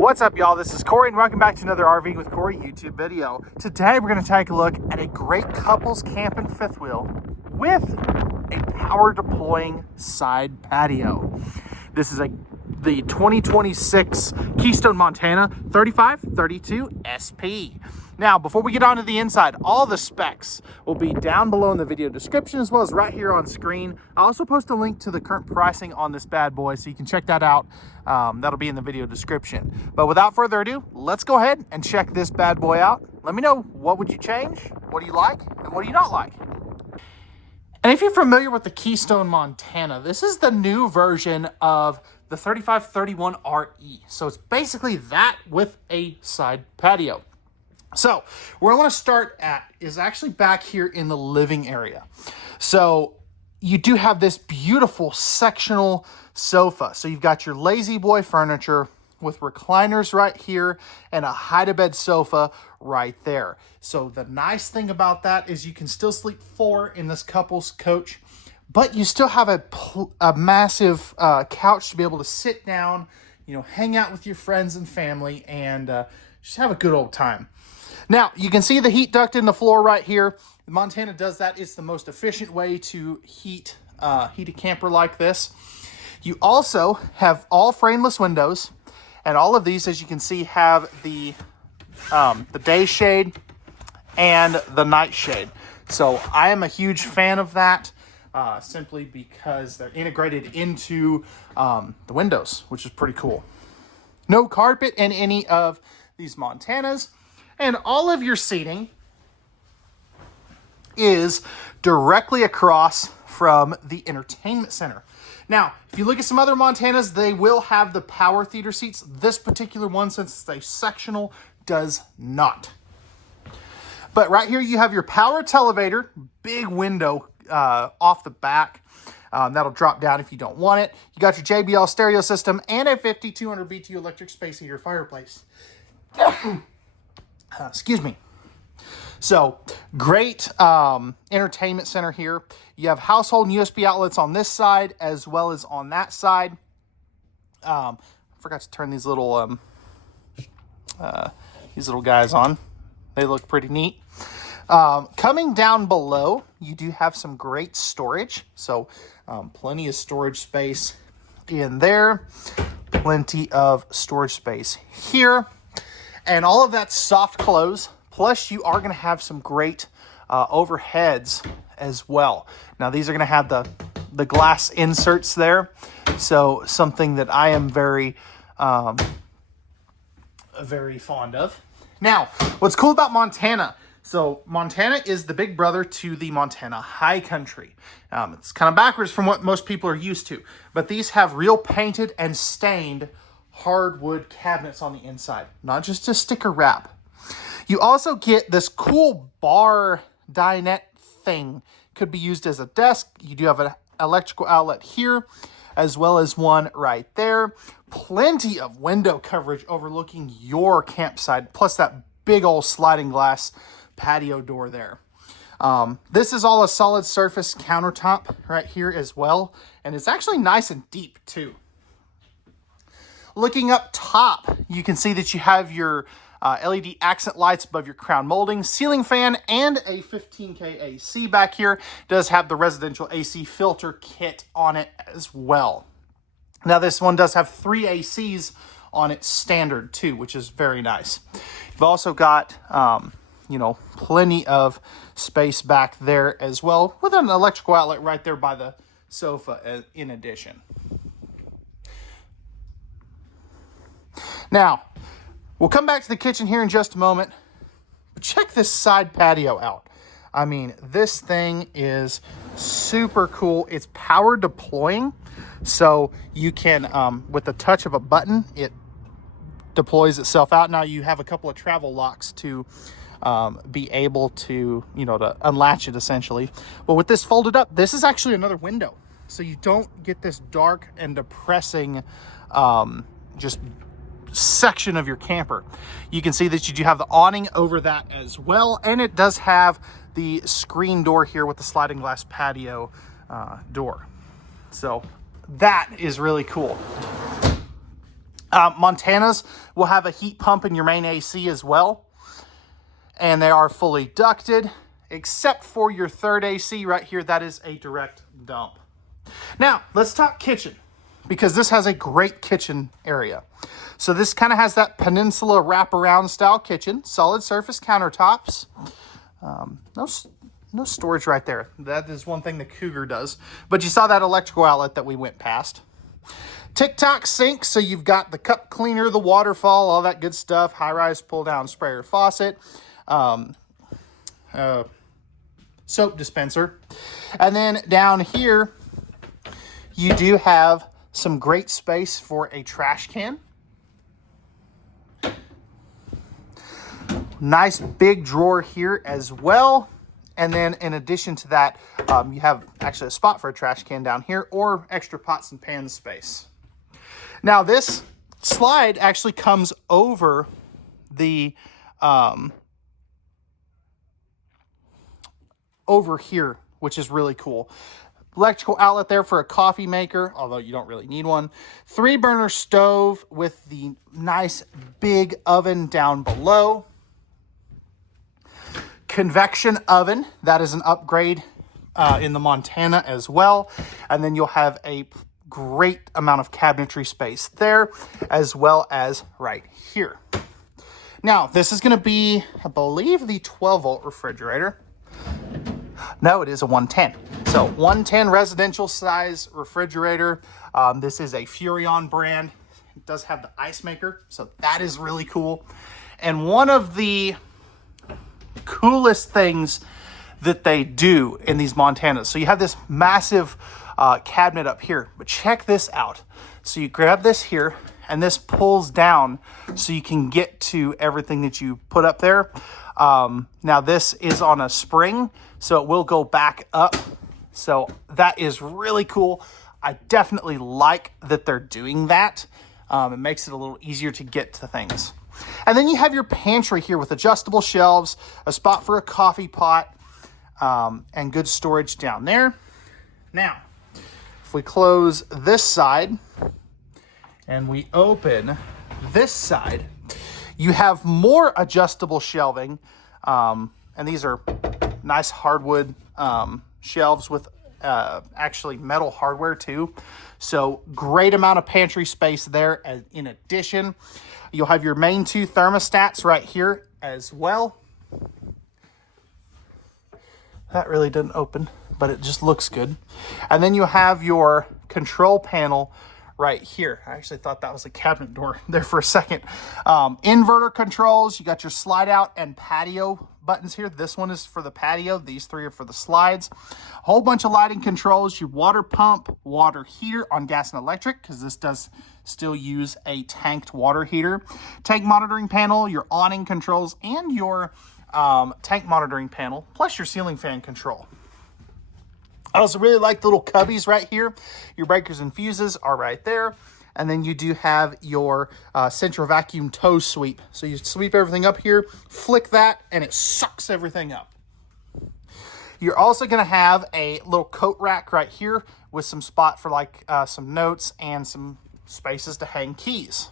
What's up, y'all? This is Corey, and welcome back to another RV with Corey YouTube video. Today, we're going to take a look at a great couples camping fifth wheel with a power deploying side patio. This is the 2026 Keystone Montana 3532 SP. Now, before we get on to the inside, all the specs will be down below in the video description as well as right here on screen. I'll also post a link to the current pricing on this bad boy, so you can check that out. That'll be in the video description. But without further ado, let's go ahead and check this bad boy out. Let me know, what would you change? What do you like? And what do you not like? And if you're familiar with the Keystone Montana, this is the new version of the 3531 RE. So it's basically that with a side patio. So where I want to start at is actually back here in the living area. So you do have this beautiful sectional sofa. So you've got your lazy boy furniture with recliners right here and a hide-a-bed sofa right there. So the nice thing about that is you can still sleep four in this couple's coach, but you still have a massive couch to be able to sit down, you know, hang out with your friends and family, and just have a good old time. Now, you can see the heat duct in the floor right here. Montana does that. It's the most efficient way to heat a camper like this. You also have all frameless windows, and all of these, as you can see, have the day shade and the night shade. So I am a huge fan of that, simply because they're integrated into the windows, which is pretty cool. No carpet in any of these Montanas. And all of your seating is directly across from the entertainment center. Now, if you look at some other Montanas, they will have the power theater seats. This particular one, since it's a sectional, does not. But right here, you have your power televator, big window off the back. That'll drop down if you don't want it. You got your JBL stereo system and a 5200 BTU electric space heater fireplace. Excuse me. So great entertainment center here. You have household and USB outlets on this side as well as on that side. I forgot to turn these little guys on. They look pretty neat. Coming down below, you do have some great storage. So plenty of storage space in there. Plenty of storage space here. And all of that soft close, plus you are going to have some great overheads as well. Now, these are going to have the glass inserts there. So something that I am very fond of. Now, what's cool about Montana, so Montana is the big brother to the Montana High Country. It's kind of backwards from what most people are used to, but these have real painted and stained hardwood cabinets on the inside, not just a sticker wrap. You also get this cool bar dinette thing. Could be used as a desk. You do have an electrical outlet here, as well as one right there. Plenty of window coverage overlooking your campsite, plus that big old sliding glass patio door there. This is all a solid surface countertop right here as well, and it's actually nice and deep too. Looking up top, you can see that you have your LED accent lights above your crown molding, ceiling fan, and a 15K AC back here. It does have the residential AC filter kit on it as well. Now, this one does have 3 ACs on it standard too, which is very nice. You've also got, plenty of space back there as well, with an electrical outlet right there by the sofa in addition. Now, we'll come back to the kitchen here in just a moment, but check this side patio out. I mean, this thing is super cool. It's power deploying, so you can, with the touch of a button, it deploys itself out. Now, you have a couple of travel locks to be able to, to unlatch it essentially. But with this folded up, this is actually another window, so you don't get this dark and depressing, just section of your camper. You can see that you do have the awning over that as well, and it does have the screen door here with the sliding glass patio door. So that is really cool. Montana's will have a heat pump in your main AC as well. And they are fully ducted, except for your third AC right here. That is a direct dump. Now, let's talk kitchen, because this has a great kitchen area. So this kind of has that peninsula wraparound style kitchen, solid surface countertops. No storage right there. That is one thing the Cougar does. But you saw that electrical outlet that we went past. Tic-Tac sink, so you've got the cup cleaner, the waterfall, all that good stuff. High-rise pull-down sprayer faucet. Soap dispenser. And then down here, you do have some great space for a trash can. Nice big drawer here as well. And then in addition to that, you have actually a spot for a trash can down here or extra pots and pans space. Now this slide actually comes over the over here, which is really cool. Electrical outlet there for a coffee maker, although you don't really need one. 3-burner stove with the nice big oven down below. Convection oven, that is an upgrade in the Montana as well. And then you'll have a great amount of cabinetry space there, as well as right here. Now, this is going to be, I believe, the 12-volt refrigerator. No, it is a 110. So 110 residential size refrigerator. This is a Furrion brand. It does have the ice maker, so that is really cool. And one of the coolest things that they do in these Montanas. So you have this massive cabinet up here, but check this out. So you grab this here and this pulls down so you can get to everything that you put up there. Now this is on a spring, so it will go back up. So that is really cool. I definitely like that they're doing that. It makes it a little easier to get to things. And then you have your pantry here with adjustable shelves, a spot for a coffee pot, and good storage down there. Now, if we close this side and we open this side, you have more adjustable shelving. And these are nice hardwood shelves with actually metal hardware too. So great amount of pantry space there. In addition, you'll have your main 2 thermostats right here as well. That really didn't open, but it just looks good. And then you have your control panel right here. I actually thought that was a cabinet door there for a second. Inverter controls. You got your slide out and patio buttons here. This one is for the patio. These 3 are for the slides. A whole bunch of lighting controls. Your water pump, water heater on gas and electric, because this does still use a tanked water heater. Tank monitoring panel, your awning controls, and your tank monitoring panel, plus your ceiling fan control. I also really like the little cubbies right here. Your breakers and fuses are right there. And then you do have your central vacuum toe sweep. So you sweep everything up here, flick that, and it sucks everything up. You're also going to have a little coat rack right here with some spot for like some notes and some spaces to hang keys.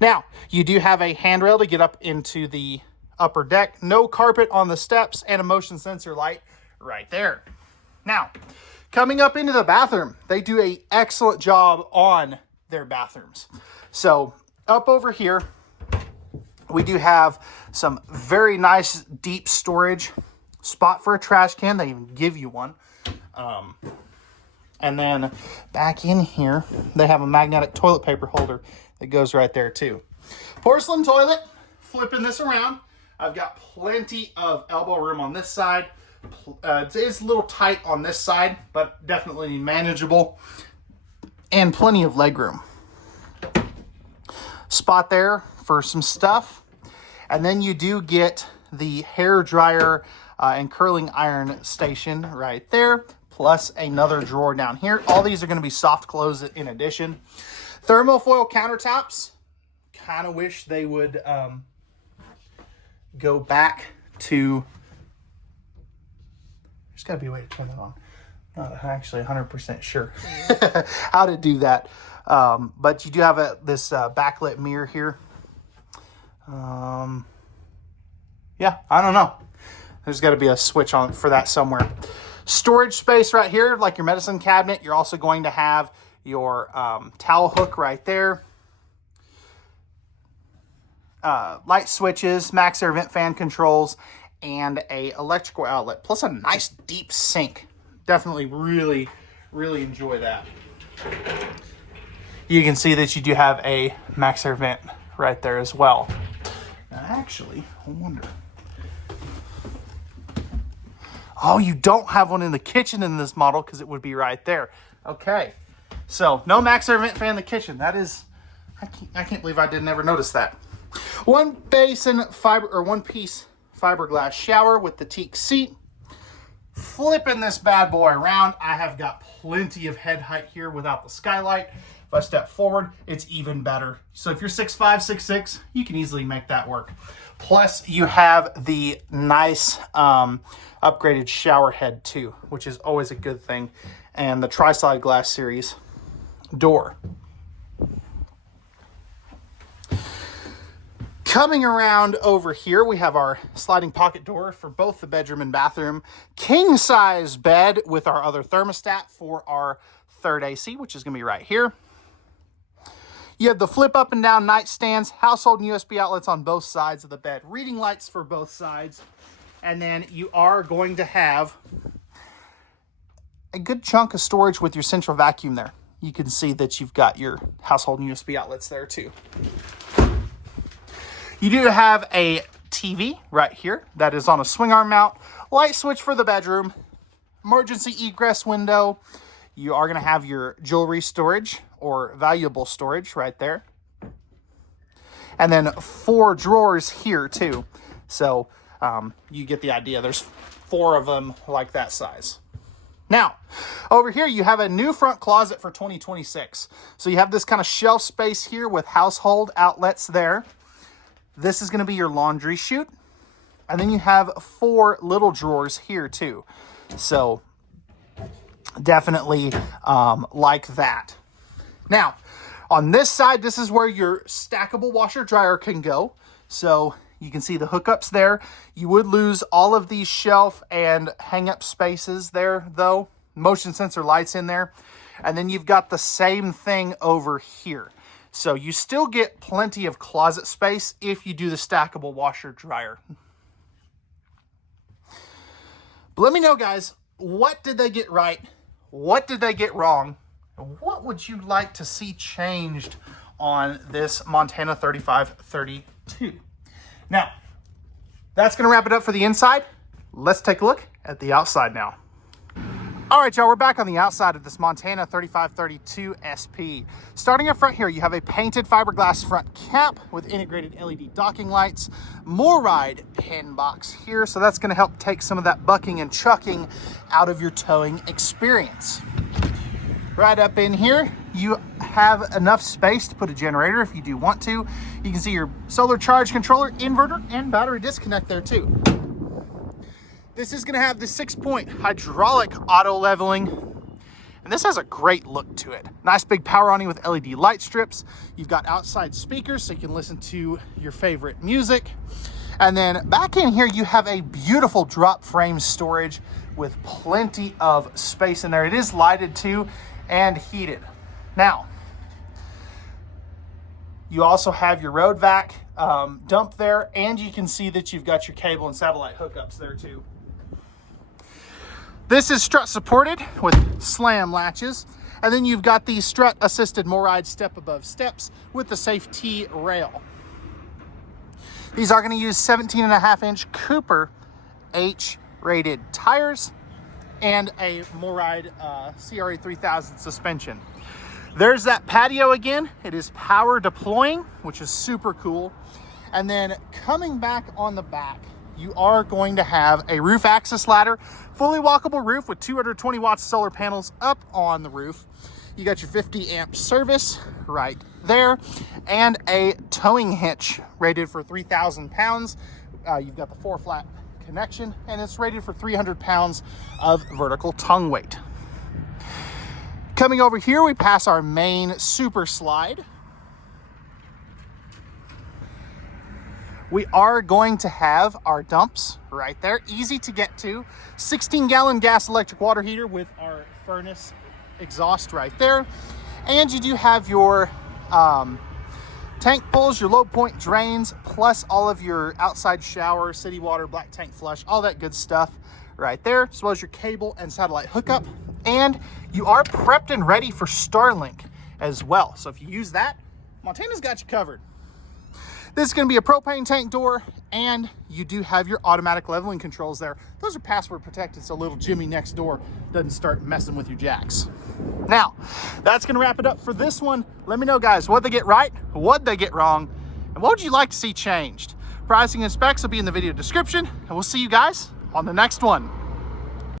Now, you do have a handrail to get up into the upper deck. No carpet on the steps and a motion sensor light right there. Now, coming up into the bathroom, they do an excellent job on their bathrooms. So up over here, we do have some very nice deep storage, spot for a trash can. They even give you one. And then back in here, they have a magnetic toilet paper holder that goes right there too. Porcelain toilet, flipping this around. I've got plenty of elbow room on this side. It is a little tight on this side, but definitely manageable. And plenty of leg room. Spot there for some stuff. And then you do get the hair dryer and curling iron station right there, plus another drawer down here. All these are going to be soft close in addition. Thermofoil countertops. Kind of wish they would go back to... There's got to be a way to turn it on. Not actually 100% sure how to do that. But you do have this backlit mirror here. Yeah, I don't know. There's got to be a switch on for that somewhere. Storage space right here, like your medicine cabinet. You're also going to have your towel hook right there. Light switches, max air vent fan controls, and a electrical outlet, plus a nice deep sink. Definitely really, really enjoy that. You can see that you do have a max air vent right there as well. Now, actually, I wonder. Oh, you don't have one in the kitchen in this model because it would be right there. Okay, so no max air vent fan in the kitchen. That is, I can't believe I didn't ever notice that. One basin fiber or one piece fiberglass shower with the teak seat. Flipping this bad boy around, I have got plenty of head height here without the skylight. If I step forward, it's even better. So if you're 6'5", 6'6", you can easily make that work. Plus, you have the nice upgraded shower head too, which is always a good thing. And the Tri-Slide Glass Series door. Coming around over here, we have our sliding pocket door for both the bedroom and bathroom. King size bed with our other thermostat for our third AC, which is going to be right here. You have the flip up and down nightstands, household and USB outlets on both sides of the bed, reading lights for both sides. And then you are going to have a good chunk of storage with your central vacuum there. You can see that you've got your household and USB outlets there too. You do have a TV right here that is on a swing arm mount, light switch for the bedroom, emergency egress window. You are going to have your jewelry storage or valuable storage right there. And then 4 drawers here too. So you get the idea. There's 4 of them like that size. Now, over here you have a new front closet for 2026. So you have this kind of shelf space here with household outlets there. This is going to be your laundry chute. And then you have 4 little drawers here too. So definitely like that. Now, on this side, this is where your stackable washer dryer can go. So you can see the hookups there. You would lose all of these shelf and hang up spaces there though. Motion sensor lights in there. And then you've got the same thing over here. So you still get plenty of closet space if you do the stackable washer dryer. But let me know, guys, what did they get right? What did they get wrong? What would you like to see changed on this Montana 3532? Now, that's going to wrap it up for the inside. Let's take a look at the outside now. All right, y'all, we're back on the outside of this Montana 3532 SP. Starting up front here, you have a painted fiberglass front cap with integrated LED docking lights, MORryde pin box here, so that's going to help take some of that bucking and chucking out of your towing experience. Right up in here, you have enough space to put a generator if you do want to. You can see your solar charge controller, inverter, and battery disconnect there too. This is going to have the 6-point hydraulic auto leveling, and this has a great look to it. Nice big power awning with LED light strips. You've got outside speakers so you can listen to your favorite music. And then back in here, you have a beautiful drop frame storage with plenty of space in there. It is lighted too and heated. Now, you also have your road vac dump there, and you can see that you've got your cable and satellite hookups there too. This is strut supported with slam latches. And then you've got the strut assisted MORryde step above steps with the safety rail. These are going to use 17.5-inch Cooper H rated tires and a MORryde CRA 3000 suspension. There's that patio again. It is power deploying, which is super cool. And then coming back on the back, you are going to have a roof access ladder, fully walkable roof with 220 watts of solar panels up on the roof. You got your 50 amp service right there and a towing hitch rated for 3,000 pounds. You've got the 4-flat connection and it's rated for 300 pounds of vertical tongue weight. Coming over here, we pass our main super slide. We are going to have our dumps right there, easy to get to. 16-gallon gas electric water heater with our furnace exhaust right there. And you do have your tank pulls, your low point drains, plus all of your outside shower, city water, black tank flush, all that good stuff right there, as well as your cable and satellite hookup. And you are prepped and ready for Starlink as well. So if you use that, Montana's got you covered. This is going to be a propane tank door, and you do have your automatic leveling controls there. Those are password protected, so little Jimmy next door doesn't start messing with your jacks. Now, that's going to wrap it up for this one. Let me know, guys, what they get right, what they get wrong, and what would you like to see changed? Pricing and specs will be in the video description, and we'll see you guys on the next one.